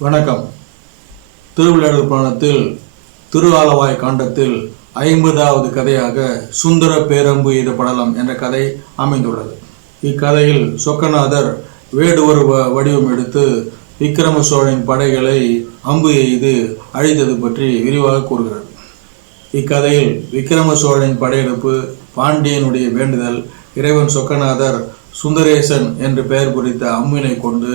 வணக்கம். திருவிளையாடல் புராணத்தில் திருவாலவாய் காண்டத்தில் ஐம்பதாவது கதையாக சுந்தர பேரம்பு எய்த படலம் என்ற கதை அமைந்துள்ளது. இக்கதையில் சொக்கநாதர் வேடுவர் வடிவம் எடுத்து விக்கிரம சோழனின் படைகளை அம்பு எய்து அழித்தது பற்றி விரிவாக கூறுகிறது இக்கதையில் விக்கிரம சோழனின் படையெடுப்பு பாண்டியனுடைய வேண்டுதல் இறைவன் சொக்கநாதர் சுந்தரேசன் என்று பெயர் குறித்த அம்மினை கொண்டு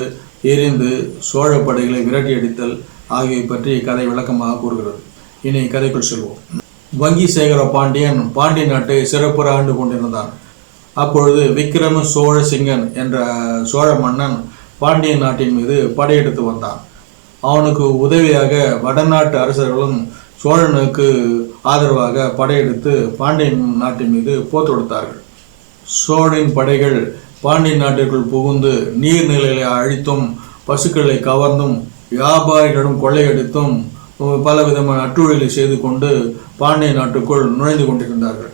எரிந்து சோழ படைகளை விரட்டியடித்தல் ஆகியவை பற்றி இக்கதை விளக்கமாக கூறுகிறது. இனி கதைக்குள் செல்வோம். வங்கி சேகர பாண்டியன் பாண்டிய நாட்டை சிறப்புற ஆண்டு கொண்டிருந்தான். அப்பொழுது விக்கிரம சோழ சிங்கன் என்ற சோழ மன்னன் பாண்டிய நாட்டின் மீது படையெடுத்து வந்தான். அவனுக்கு உதவியாக வடநாட்டு அரசர்களும் சோழனுக்கு ஆதரவாக படையெடுத்து பாண்டியன் நாட்டின் மீது போர் தொடுத்தார்கள். சோழனின் படைகள் பாண்டிய நாட்டிற்குள் புகுந்து நீர்நிலைகளை அழித்தும் பசுக்களை கவர்ந்தும் வியாபாரிகளிடம் கொள்ளையடித்தும் பல விதமான அட்டுழிகளை செய்து கொண்டு பாண்டிய நாட்டுக்குள் நுழைந்து கொண்டிருந்தார்கள்.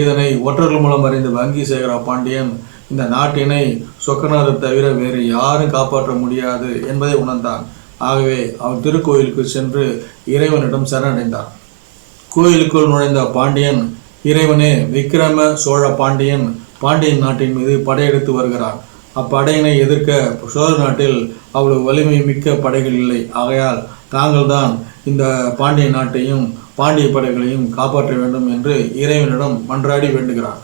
இதனை ஒற்றர்கள் மூலம் அறிந்த வங்கி சேகரா பாண்டியன் இந்த நாட்டினை சொக்கநாதர் தவிர வேறு யாரும் காப்பாற்ற முடியாது என்பதை உணர்ந்தான். ஆகவே அவன் திருக்கோயிலுக்கு சென்று இறைவனிடம் சரணடைந்தான். கோயிலுக்குள் நுழைந்த பாண்டியன் இறைவனே விக்கிரம சோழ பாண்டியன் பாண்டியன் நாட்டின் மீது படையெடுத்து வருகிறான். அப்படையினை எதிர்க்க சோழ நாட்டில் அவ்வளவு வலிமை மிக்க படைகள் இல்லை. ஆகையால் தாங்கள்தான் இந்த பாண்டிய நாட்டையும் பாண்டிய படைகளையும் காப்பாற்ற வேண்டும் என்று இறைவனிடம் மன்றாடி வேண்டுகிறான்.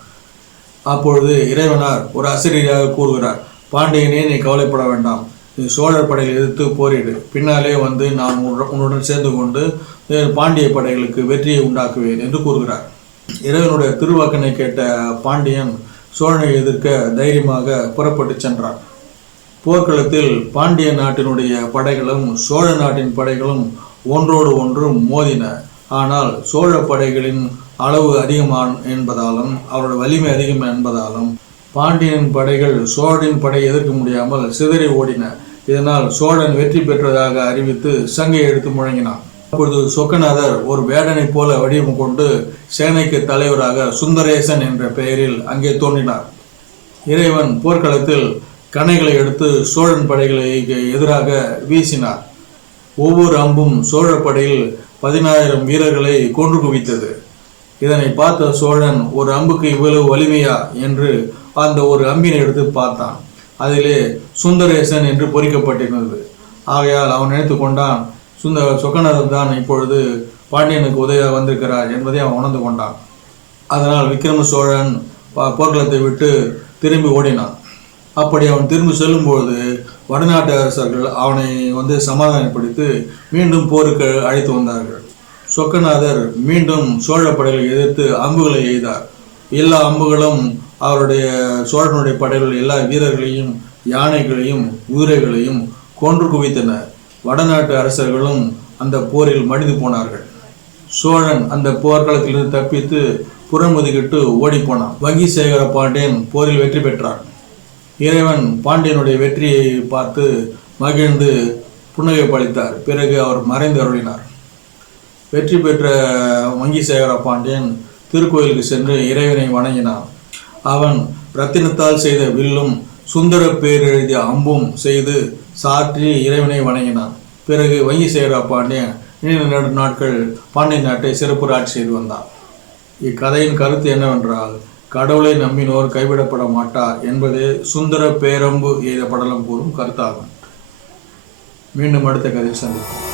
அப்பொழுது இறைவனார் ஒரு அசிரியராக கூறுகிறார் பாண்டியனே நீ கவலைப்பட வேண்டாம். நீ சோழர் படையை எதிர்த்து போரிடு. பின்னாலே வந்து நான் உன்னுடன் உன்னுடன் சேர்ந்து கொண்டு பாண்டிய படைகளுக்கு வெற்றியை உண்டாக்குவேன் என்று கூறுகிறார். இறைவனுடைய திருவாக்கனை கேட்ட பாண்டியன் சோழனை எதிர்க்க தைரியமாக புறப்பட்டு சென்றார் போர்க்களத்தில் பாண்டிய நாட்டினுடைய படைகளும் சோழ நாட்டின் படைகளும் ஒன்றோடு ஒன்று மோதின. ஆனால் சோழ படைகளின் அளவு அதிகமான என்பதாலும் அவரோட வலிமை அதிகம் என்பதாலும் பாண்டியன் படைகள் சோழனின் படை எதிர்க்க முடியாமல் சிதறி ஓடின. இதனால் சோழன் வெற்றி பெற்றதாக அறிவித்து சங்கை எடுத்து முழங்கினான். அப்பொழுது சொக்கநாதர் ஒரு வேடனை போல வடிவம் கொண்டு சேனைக்கு தலைவராக சுந்தரேசன் என்ற பெயரில் அங்கே தோன்றினார். இறைவன் போர்க்களத்தில் கணைகளை எடுத்து சோழன் படைகளை எதிராக வீசினார். ஒவ்வொரு அம்பும் சோழ படையில் பதினாயிரம் வீரர்களை கொன்று குவித்தது. இதனை பார்த்த சோழன் ஒரு அம்புக்கு இவ்வளவு வலிமையா? என்று அந்த ஒரு அம்பினை எடுத்து பார்த்தான். அதிலே சுந்தரேசன் என்று பொறிக்கப்பட்டிருந்தது. ஆகையால் அவன் நினைத்து கொண்டான் சுந்தர சொக்கநாதர் தான் இப்பொழுது பாண்டியனுக்கு உதவியாக வந்திருக்கிறார் என்பதை அவன் உணர்ந்து கொண்டான். அதனால் விக்ரம சோழன் போர்க்களத்தை விட்டு திரும்பி ஓடினான். அப்படி அவன் திரும்பி செல்லும்பொழுது வடநாட்டு அரசர்கள் அவனை வந்து சமாதானப்படுத்தி மீண்டும் போருக்கு அழைத்து வந்தார்கள். சொக்கநாதர் மீண்டும் சோழ படைகளை எதிர்த்து அம்புகளை எய்தார். எல்லா அம்புகளும் அவருடைய சோழனுடைய படைகள் எல்லா வீரர்களையும் யானைகளையும் குதிரைகளையும் கொன்று குவித்தனர் வடநாட்டு அரசர்களும் அந்த போரில் மடிந்து போனார்கள். சோழன் அந்த போர்க்களத்திலிருந்து தப்பித்து புறமுதுகிட்டு ஓடிப்போனான். வங்கி சேகர பாண்டியன் போரில் வெற்றி பெற்றான். இறைவன் பாண்டியனுடைய வெற்றியை பார்த்து மகிழ்ந்து புன்னகை பளித்தார் பிறகு அவர் மறைந்து அருளினார். வெற்றி பெற்ற வங்கி சேகர பாண்டியன் திருக்கோயிலுக்கு சென்று இறைவனை வணங்கினான். அவன் ரத்தினத்தால் செய்த வில்லும் சுந்தர பேரெழுதிய அம்பும் செய்து சாற்றி இறைவனை வணங்கினான். பிறகு வங்கி சேகர பாண்டியன் நீண்ட நெடு நாட்கள் பாண்டிய நாட்டை சிறப்பு ஆட்சி செய்து வந்தான். இக்கதையின் கருத்து என்னவென்றால் கடவுளை நம்பினோர் கைவிடப்பட மாட்டார் என்பதே சுந்தர பேரம்பு எய்த படலம் கூறும் கருத்தாகும். மீண்டும் அடுத்த கதையை சந்திப்போம்.